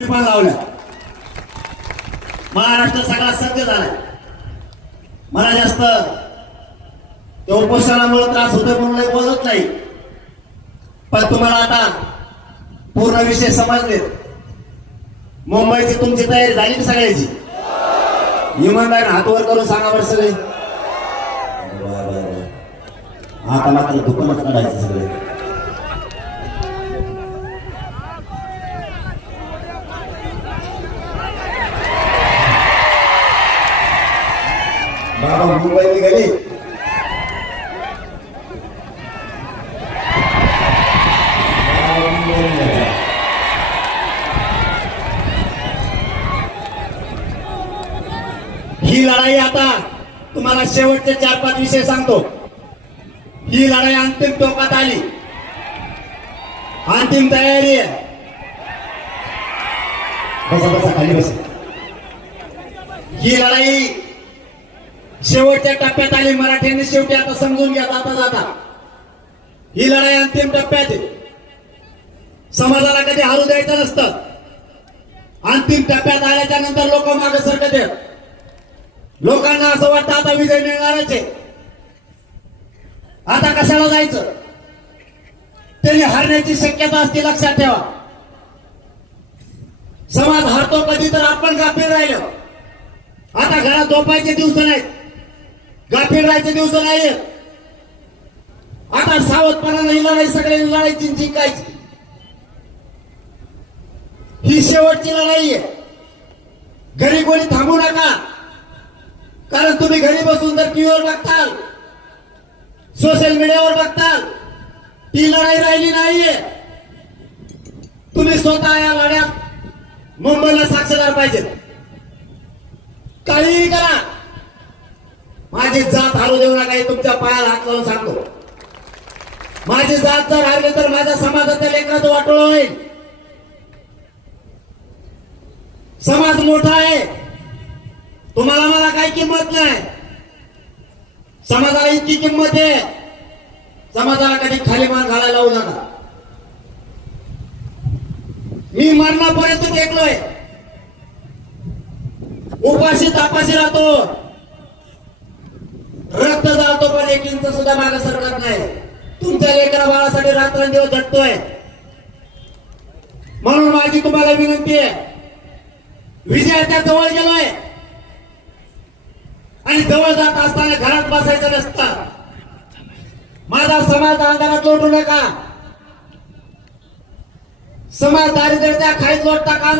पण लावल्या. महाराष्ट्र सगळा सज्ज झालाय. मला जास्त त्या उपोषणामुळे त्रास होतोय म्हणून बोलत नाही, पण तुम्हाला आता पूर्ण विषय समजले. मुंबईची तुमची तयारी झाली की सगळ्याची? इमानदार हातवर करून सांगा बरं सगळे. आता मात्र दुकानच काढायचं सगळे. बाबा मुंबई निघाली. ही लढाई आता तुम्हाला शेवटचे 4-5 विषय सांगतो. ही लढाई अंतिम टोकात आली. अंतिम तयारी आहे. बसा बसा खाली बसा. ही लढाई शेवटच्या टप्प्यात आली. मराठ्यांनी शेवटी आता समजून घ्या जाता जाता ही लढाई अंतिम टप्प्यात आहे. समाजाला कधी हारू द्यायचं नसतं. अंतिम टप्प्यात आल्याच्या नंतर लोक मागे सरकत आहेत. लोकांना असं वाटतं आता विजय मिळणारच आहे, आता कशाला जायचं. त्यांनी हरण्याची शक्यता असते, लक्षात ठेवा. समाज हरतो कधी तर आपण गाफील राहिलो. आता घरात झोपायचे दिवस नाहीत, गाफील राहायचे दिवस नाहीत. आता सावधपणाने ही लढाई सगळ्यांनी लढायची, जिंकायची. ही शेवटची लढाई आहे. घरी कोणी थांबू नका, कारण तुम्ही घरी बसून जर टीव्हीवर बघताल, सोशल मीडियावर बघताल, ती लढाई राहिली नाहीये. तुम्ही स्वतः या लढ्यात मुंबईला साक्षीदार पाहिजे. काहीही करा, माझी जात हारू देऊ नका. हे तुमच्या पायाला हात लावून सांगतो. माझी जात जर हारली तर माझ्या समाजाच्या लेकराचं वाटोळं होईल. समाज मोठा आहे, तुम्हाला मला काही किंमत नाही. समाजाला इतकी किंमत आहे. समाजाला कधी खाली मान घालायला लावू नका. मी मरणापर्यंत टेकलोय, उपाशी तापाशी राहतो, रक्त जातो, पण 1 इंच सुद्धा मागे सरकत नाही. तुमच्या लेकरा बाळासाठी रात्रंदिवस झटतोय. म्हणून माझी तुम्हाला विनंती आहे, विजयाच्या जवळ गेलोय आणि जवळ जात असताना घरात बसायचं नसतं. माझा समाज अंधारात लोटू नका. समाज दारिद्र्याच्या खाईत लोटता कामा